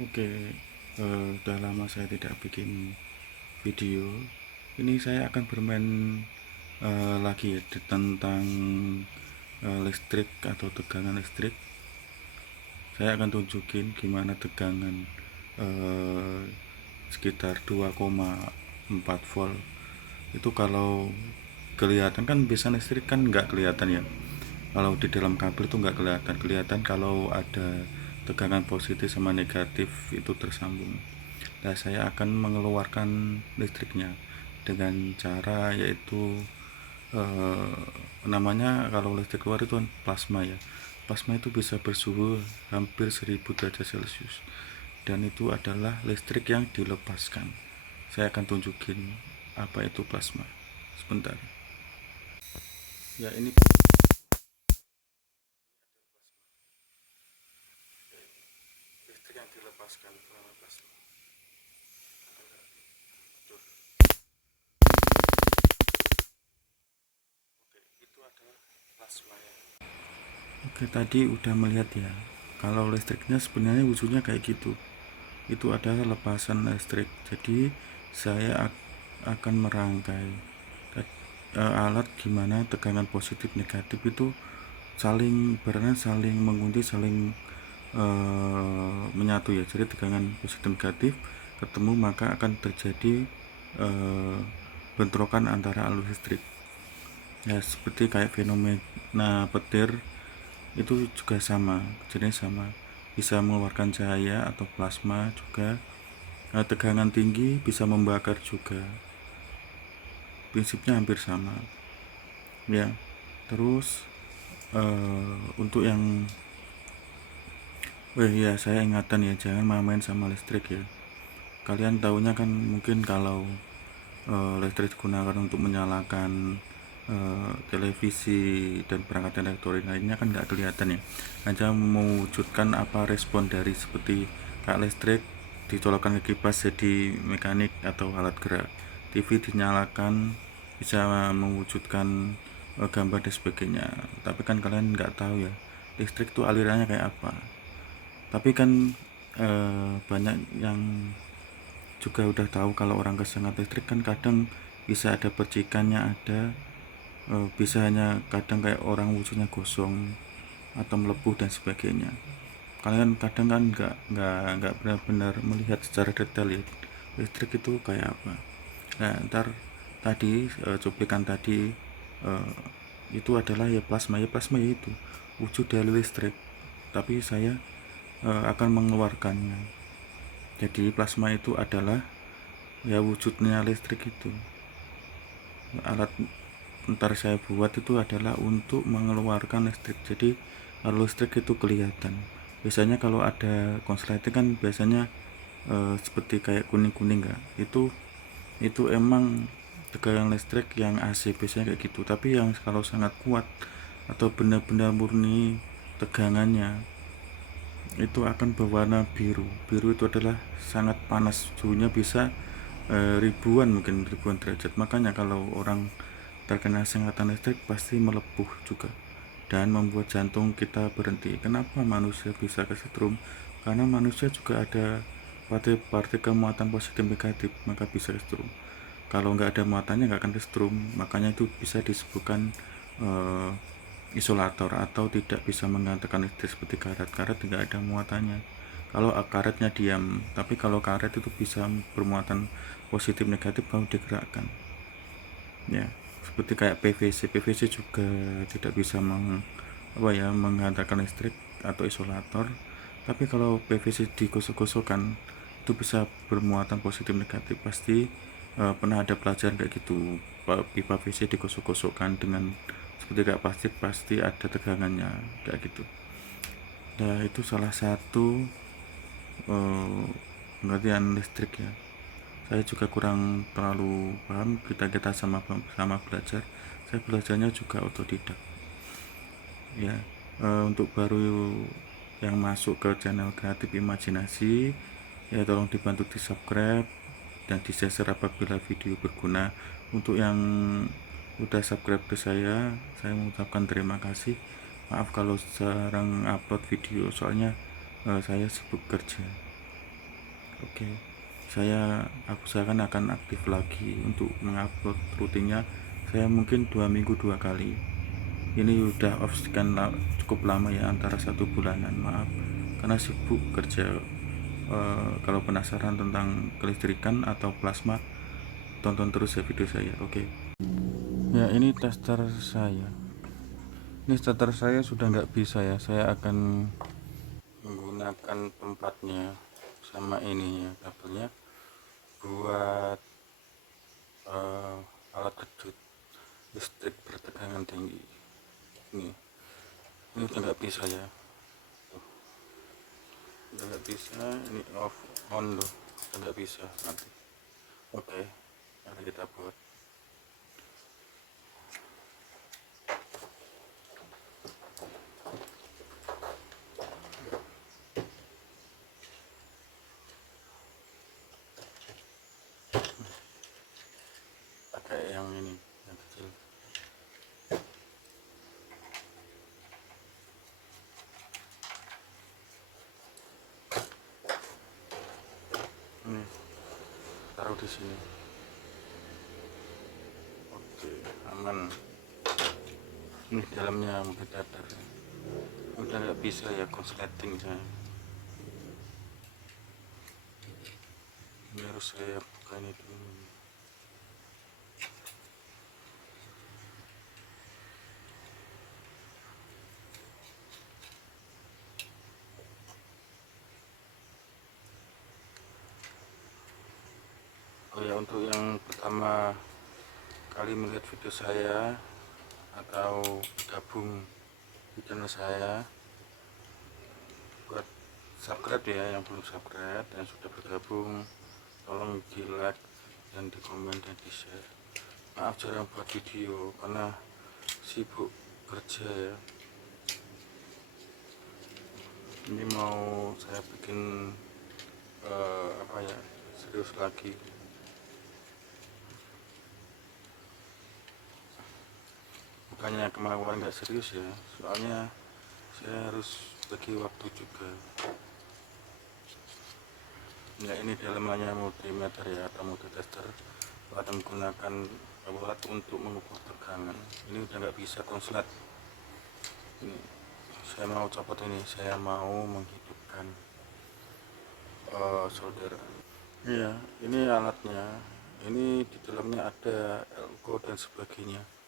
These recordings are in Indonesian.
Oke, udah lama saya tidak bikin video. Ini saya akan bermain lagi ya tentang listrik atau tegangan listrik. Saya akan tunjukin gimana tegangan eh, sekitar 2,4 volt. Itu kalau kelihatan kan biasanya listrik kan nggak kelihatan ya. Kalau di dalam kabel itu nggak kelihatan. Kelihatan kalau ada tegangan positif sama negatif itu tersambung. Nah, saya akan mengeluarkan listriknya dengan cara yaitu eh, namanya kalau listrik keluar itu kan plasma ya. Plasma itu bisa bersuhu hampir 1000 derajat Celcius dan itu adalah listrik yang dilepaskan. Saya akan tunjukin apa itu plasma. Sebentar. Ya, ini listrik yang dilepaskan selama plasma. Oke, itu adalah plasma ya. Oke, tadi udah melihat ya. Kalau listriknya sebenarnya wujudnya kayak gitu. Itu adalah lepasan listrik. Jadi saya akan merangkai alat gimana tegangan positif negatif itu saling berana saling mengunci saling menyatu ya. Jadi tegangan positif negatif ketemu maka akan terjadi eh, bentrokan antara arus listrik ya, seperti kayak fenomena petir itu juga sama, jenis sama, bisa mengeluarkan cahaya atau plasma juga. Tegangan tinggi bisa membakar juga, prinsipnya hampir sama ya. Terus untuk yang ya, saya ingatan ya, jangan main-main sama listrik ya. Kalian tahunya kan mungkin kalau listrik digunakan untuk menyalakan televisi dan perangkat elektronik lainnya kan nggak kelihatan ya, hanya mewujudkan apa respon dari seperti kayak listrik dicolokkan ke kipas jadi mekanik atau alat gerak, TV dinyalakan bisa mewujudkan gambar dan sebagainya. Tapi kan kalian nggak tahu ya listrik itu alirannya kayak apa. Tapi kan banyak yang juga udah tahu kalau orang kesengat listrik kan kadang bisa ada percikannya, ada bisa hanya kadang kayak orang wujudnya gosong atau melepuh dan sebagainya. Kalian kadang kan nggak benar-benar melihat secara detail ya listrik itu kayak apa. Nah, ntar tadi cuplikan tadi eh, itu adalah ya plasma. Ya plasma ya itu wujud dari listrik, tapi saya akan mengeluarkannya. Jadi plasma itu adalah ya wujudnya listrik itu. Alat ntar saya buat itu adalah untuk mengeluarkan listrik, jadi kalau listrik itu kelihatan. Biasanya kalau ada konsleting kan biasanya seperti kayak kuning-kuning nggak, itu emang tegangan listrik yang AC biasanya kayak gitu. Tapi yang kalau sangat kuat atau benar-benar murni tegangannya itu akan berwarna biru. Biru itu adalah sangat panas, suhunya bisa ribuan, mungkin ribuan derajat. Makanya kalau orang terkena sengatan listrik pasti melepuh juga dan membuat jantung kita berhenti. Kenapa manusia bisa kesetrum? Karena manusia juga ada partikel muatan positif negatif, maka bisa kesetrum. Kalau nggak ada muatannya nggak akan kesetrum. Makanya itu bisa disebutkan eh, isolator atau tidak bisa menggantikan listrik seperti karet. Karet tidak ada muatannya. Kalau karetnya diam, tapi kalau karet itu bisa bermuatan positif negatif kalau digerakkan ya, seperti kayak PVC juga tidak bisa menghantarkan listrik atau isolator. Tapi kalau PVC digosok-gosokkan itu bisa bermuatan positif negatif. Pasti pernah ada pelajaran kayak gitu, pipa PVC digosok-gosokkan dengan seperti kayak plastik, pasti ada tegangannya kayak gitu. Nah, itu salah satu pengertian listrik ya. Saya juga kurang terlalu paham, kita sama belajar. Saya belajarnya juga otodidak ya. Untuk baru yang masuk ke channel kreatif imajinasi ya, tolong dibantu di subscribe dan di share apabila video berguna. Untuk yang udah subscribe ke saya mengucapkan terima kasih. Maaf kalau jarang upload video, soalnya saya sibuk kerja Oke, aku usahakan akan aktif lagi untuk mengupload rutinnya. Saya mungkin 2 minggu 2 kali. Ini udah off sekian cukup lama ya, antara 1 bulanan, maaf karena sibuk kerja. Kalau penasaran tentang kelistrikan atau plasma, tonton terus ya video saya. Oke. Ya, ini tester saya. Ini starter saya sudah nggak bisa ya. Saya akan menggunakan tempatnya sama ininya, kabelnya, buat alat kejut listrik bertegangan tinggi. Ini udah nggak bisa ya. Udah nggak bisa. Ini off on loh. Udah nggak bisa nanti. Oke, mari kita buat. Pakai yang ini, yang kecil. Ini taruh di sini. Oke, aman. Ini dalamnya mungkin datar. Udah nggak bisa ya konsleting saya. Ini harus saya buka ini dulu. Oh ya, untuk yang pertama kali melihat video saya atau gabung di channel saya, buat subscribe ya, yang belum subscribe dan sudah bergabung, tolong di like dan di komen dan di share. Maaf jarang buat video karena sibuk kerja ya. Ini mau saya bikin apa ya, serius lagi. Bukannya kemauan nggak serius ya, soalnya saya harus bagi waktu juga. Nah, ini dalamnya multimeter ya, atau multitester, akan menggunakan alat untuk mengukur tegangan. Ini udah nggak bisa konslet. Ini saya mau copot, ini saya mau menghidupkan solder. Iya, ini alatnya. Ini di dalamnya ada elko dan sebagainya.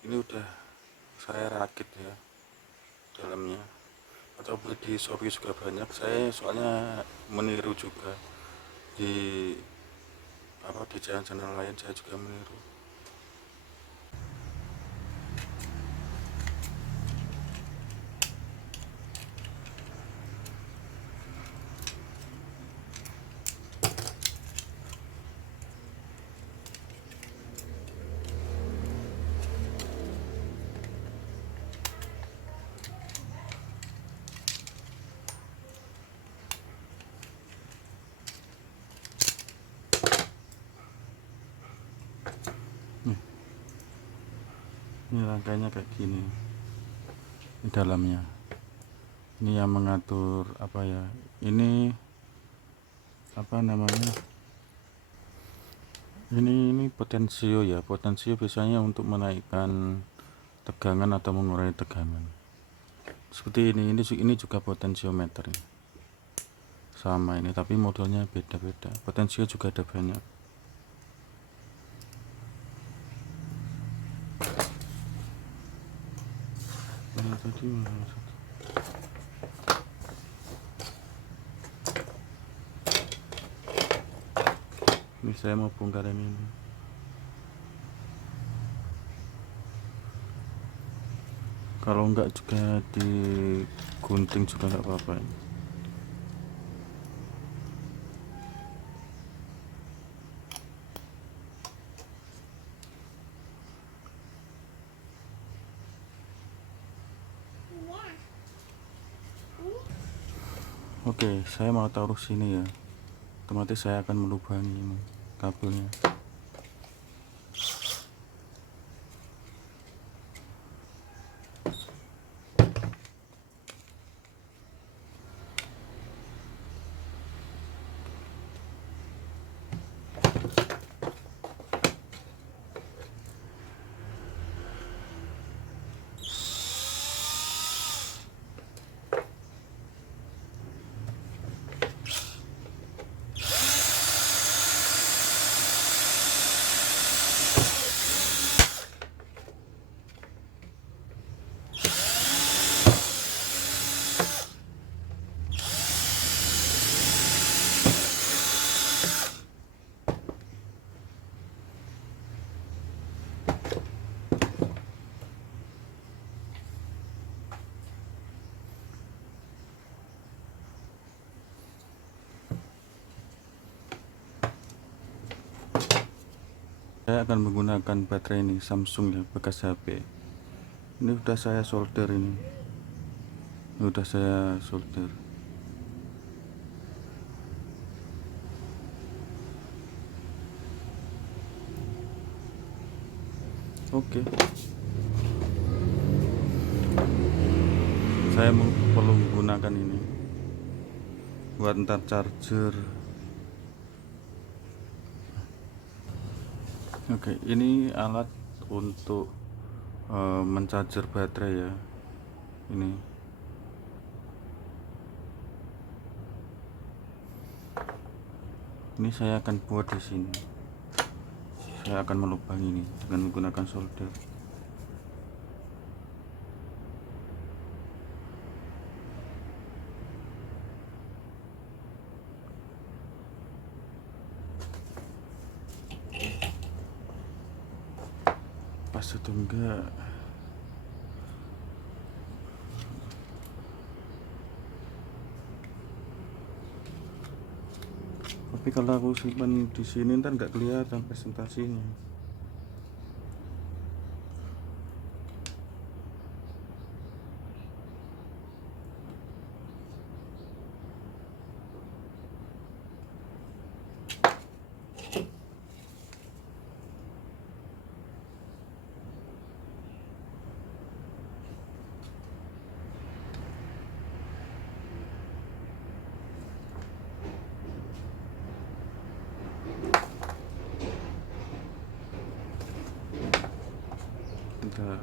Ini udah saya rakit ya dalamnya, atau beli di Shopee juga banyak. Saya soalnya meniru juga di di channel lain, saya juga meniru. Ini rangkainya kayak gini. Ini dalamnya. Ini yang mengatur apa ya? Ini apa namanya? Ini potensio ya. Potensio biasanya untuk menaikkan tegangan atau mengurangi tegangan. Seperti ini juga potensiometer ini. Sama ini, tapi modelnya beda-beda. Potensio juga ada banyak. Ini tadi ini saya mau bongkar ini. Kalau enggak juga digunting juga enggak apa-apa. Oke, saya mau taruh sini ya. Otomatis saya akan melubangi ini kabelnya. Saya akan menggunakan baterai ini Samsung ya, bekas HP. Ini udah saya solder ini. Udah saya solder. Oke. Saya perlu menggunakan ini buat ntar charger. Oke, ini alat untuk mencarger baterai ya. Ini saya akan buat di sini. Saya akan melubangi ini dengan menggunakan solder. Pas atau enggak? Tapi kalau aku simpan di sini ntar nggak kelihatan presentasinya. Bentar.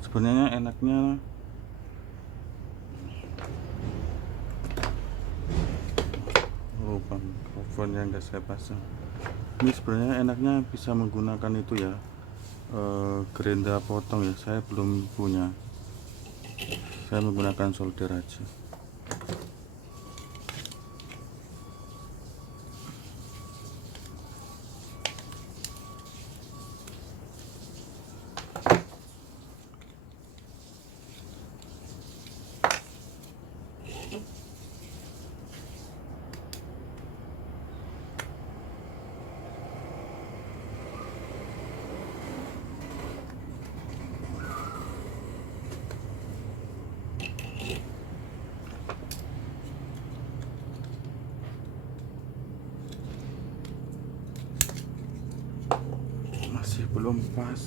Sebenarnya enaknya mikrofon yang nggak saya pasang. Ini sebenarnya enaknya bisa menggunakan itu ya, gerinda potong ya. Saya belum punya. Saya menggunakan solder aja. Masih belum pas.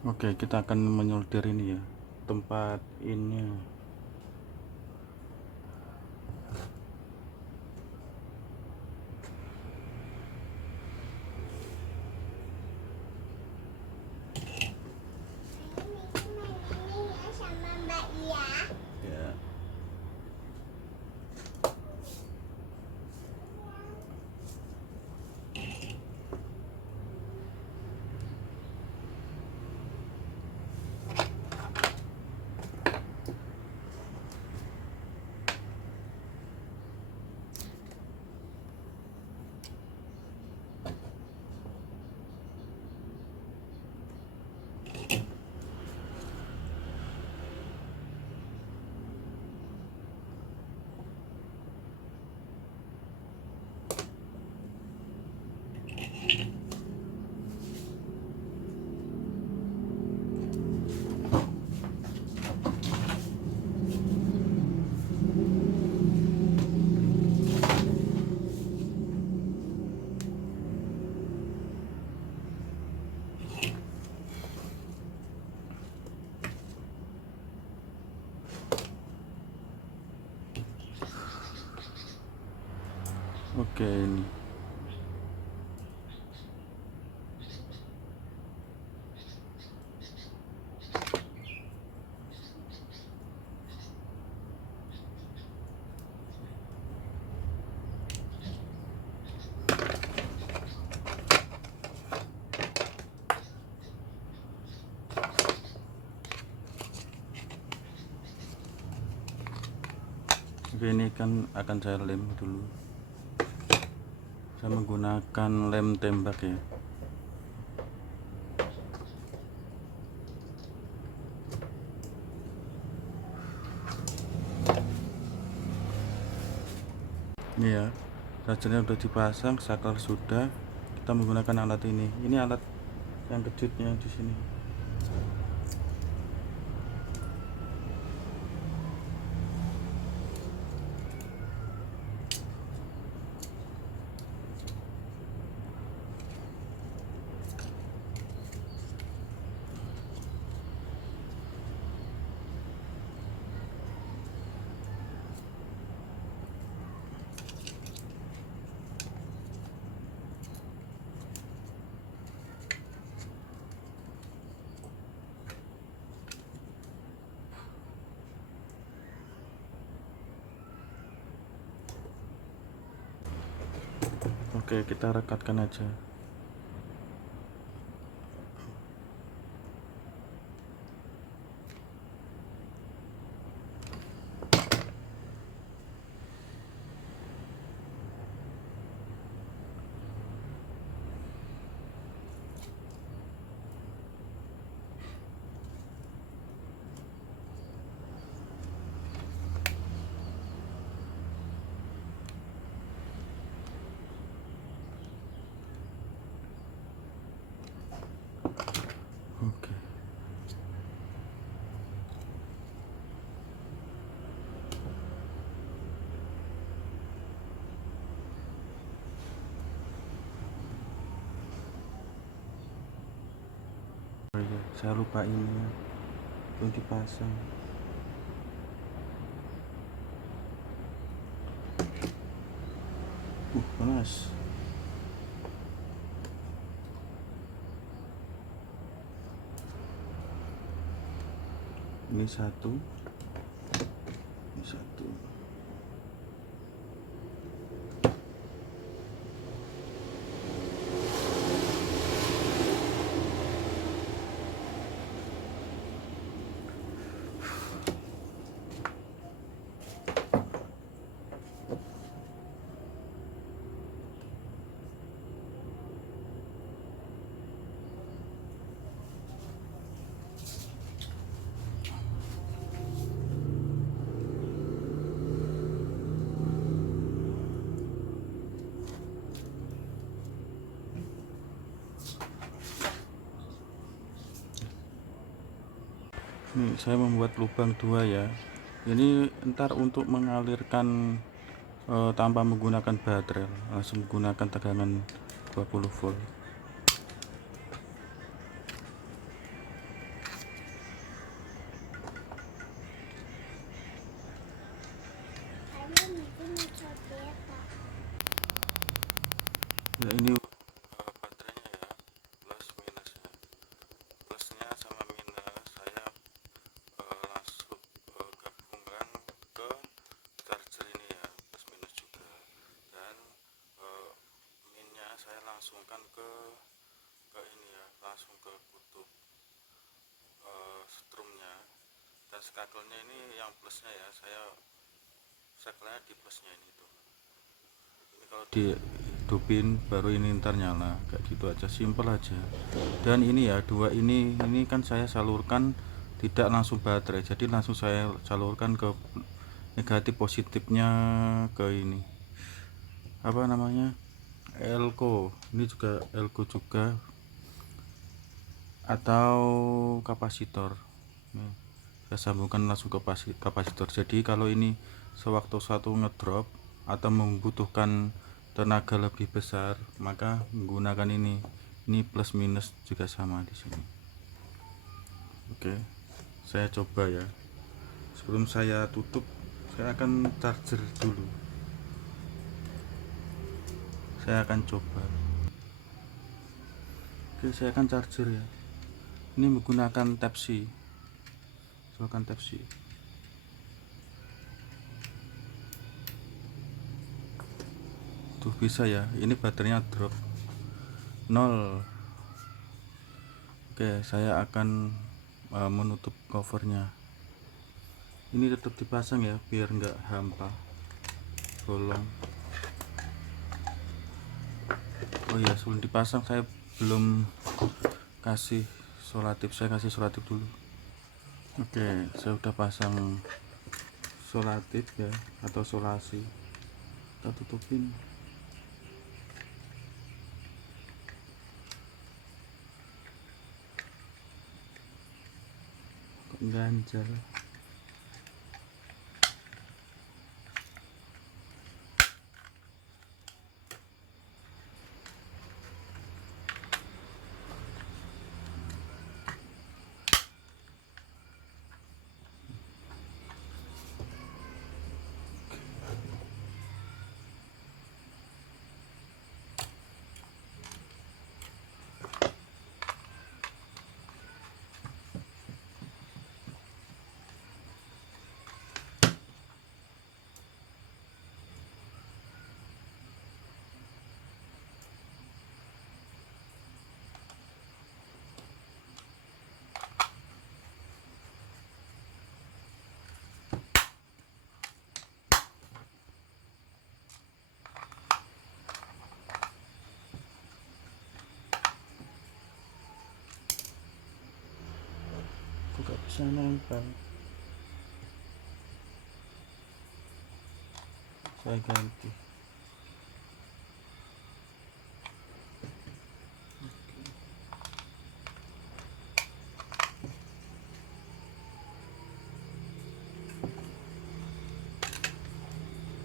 Oke, kita akan menyolder ini ya, tempat ini. Ya. Oke, ini kan akan saya lem dulu. Saya menggunakan lem tembak ya. Ini ya, chargernya udah dipasang, saklar sudah. Kita menggunakan alat ini. Ini alat yang kejutnya di sini. Oke, kita rekatkan aja. Oke. Oh iya, saya lupa ini belum dipasang. Panas. Ini satu, ini satu. Ini saya membuat lubang 2 ya. Ini ntar untuk mengalirkan tanpa menggunakan baterai, langsung menggunakan tegangan 20 volt. Ya, ini baterainya ya, plus minusnya. Plusnya sama minus saya langsung gabungkan ke charger ini ya, plus minus juga. Dan minnya saya langsungkan ke ini ya, langsung ke kutub strumnya. Dan skakelnya ini yang plusnya ya, saya sekelnya di plusnya ini tuh. Ini kalau di hidupin baru ini ntar nyala, kayak gitu aja, simple aja. Dan ini ya, dua ini kan saya salurkan tidak langsung baterai, jadi langsung saya salurkan ke negatif positifnya ke ini apa namanya, elko. Ini juga elko juga atau kapasitor. Nih, saya sambungkan langsung ke kapasitor. Jadi kalau ini sewaktu satu ngedrop atau membutuhkan tenaga lebih besar, maka menggunakan ini. Ini plus minus juga sama di sini. Oke, saya coba ya. Sebelum saya tutup, saya akan charger dulu. saya akan coba. Oke, saya akan charger ya. Ini menggunakan Type C. Colokan Type C. Tuh bisa ya. Ini baterainya drop 0. Oke, saya akan menutup covernya. Ini tetap dipasang ya, biar nggak hampa bolong. Oh iya, sebelum dipasang saya belum kasih solatif. Saya kasih solatif dulu. Oke, saya udah pasang solatif ya, atau solasi. Kita tutupin. Kok ganjal. Kok gak bisa nempel. Saya ganti.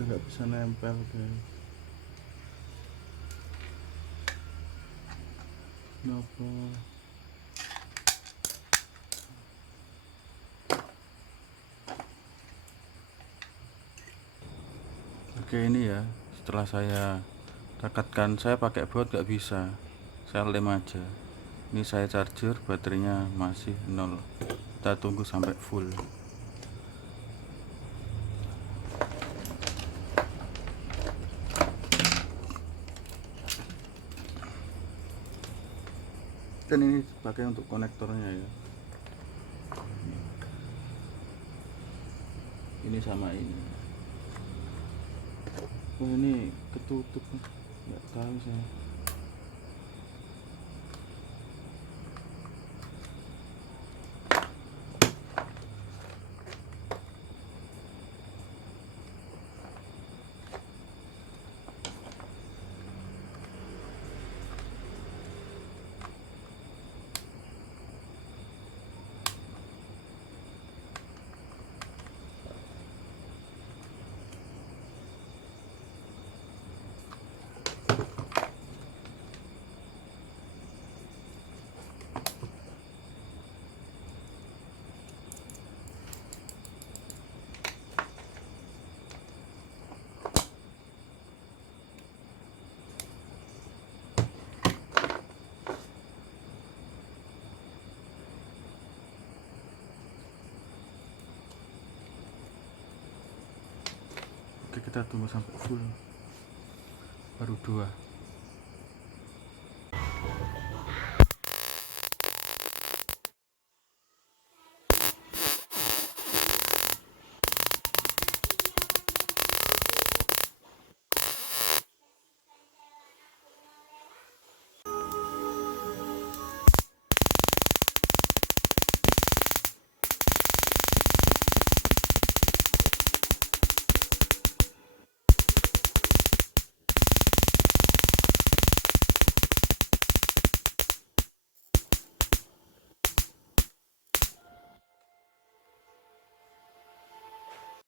Udah gak bisa nempel guys. Kenapa? Oke, ini ya, setelah saya rekatkan, saya pakai baut gak bisa, saya lem aja. Ini saya charger, baterainya masih 0. Kita tunggu sampai full. Dan ini pakai untuk konektornya ya. Ini sama ini. Oh, ini ketutup, nggak tahu saya. Oke, kita tunggu sampai full, baru 2.